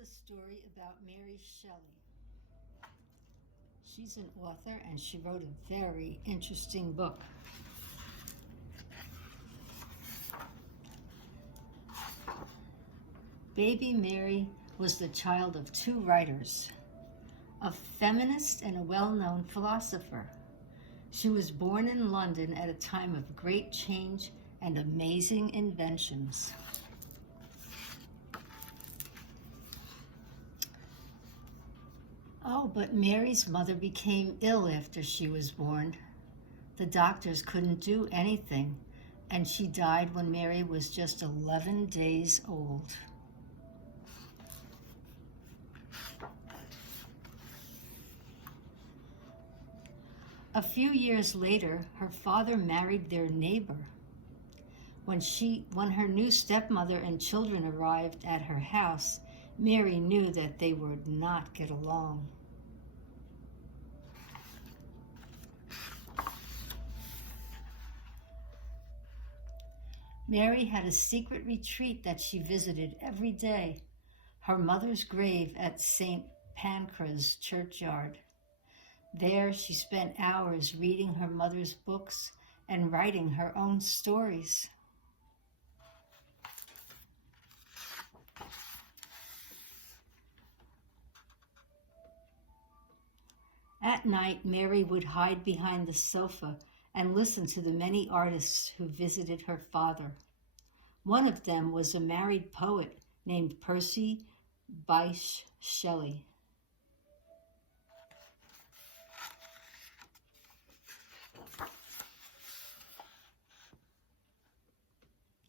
a story about Mary Shelley. She's an author and she wrote a very interesting book. Baby Mary was the child of two writers, a feminist and a well-known philosopher. She was born in London at a time of great change and amazing inventions. Oh, but Mary's mother became ill after she was born. The doctors couldn't do anything, and she died when Mary was just 11 days old. A few years later, her father married their neighbor. When her new stepmother and children arrived at her house, Mary knew that they would not get along. Mary had a secret retreat that she visited every day, her mother's grave at St. Pancras churchyard. There she spent hours reading her mother's books and writing her own stories. At night, Mary would hide behind the sofa and listen to the many artists who visited her father. One of them was a married poet named Percy Bysshe Shelley.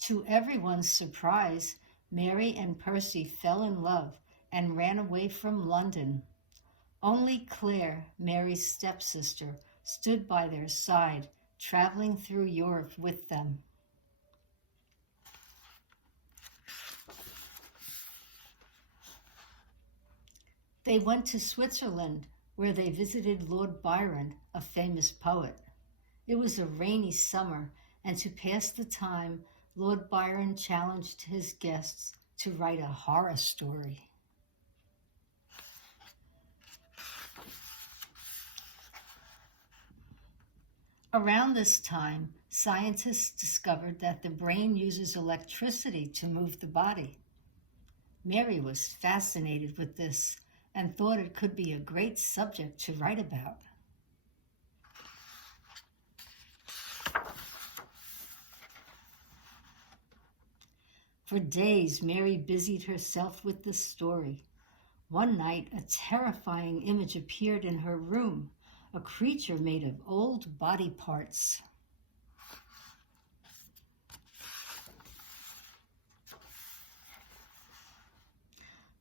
To everyone's surprise, Mary and Percy fell in love and ran away from London. Only Claire, Mary's stepsister, stood by their side, traveling through Europe with them. They went to Switzerland, where they visited Lord Byron, a famous poet. It was a rainy summer, and to pass the time, Lord Byron challenged his guests to write a horror story. Around this time, scientists discovered that the brain uses electricity to move the body. Mary was fascinated with this and thought it could be a great subject to write about. For days, Mary busied herself with the story. One night, a terrifying image appeared in her room, a creature made of old body parts.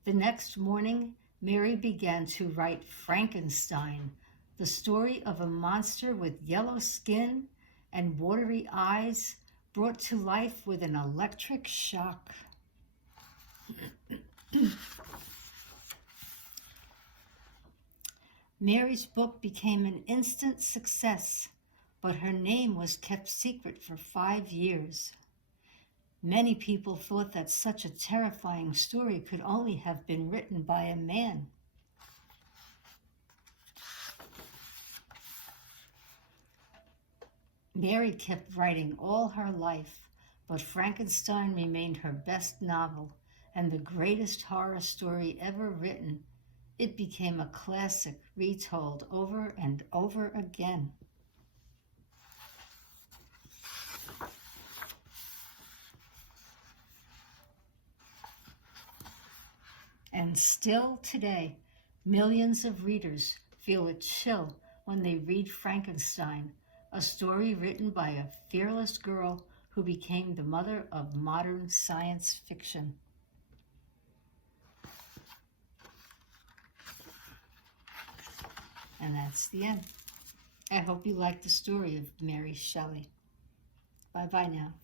The next morning, Mary began to write Frankenstein, the story of a monster with yellow skin and watery eyes brought to life with an electric shock. Mary's book became an instant success, but her name was kept secret for 5 years. Many people thought that such a terrifying story could only have been written by a man. Mary kept writing all her life, but Frankenstein remained her best novel and the greatest horror story ever written. It became a classic, retold over and over again. And still today, millions of readers feel a chill when they read Frankenstein, a story written by a fearless girl who became the mother of modern science fiction. And that's the end. I hope you liked the story of Mary Shelley. Bye-bye now.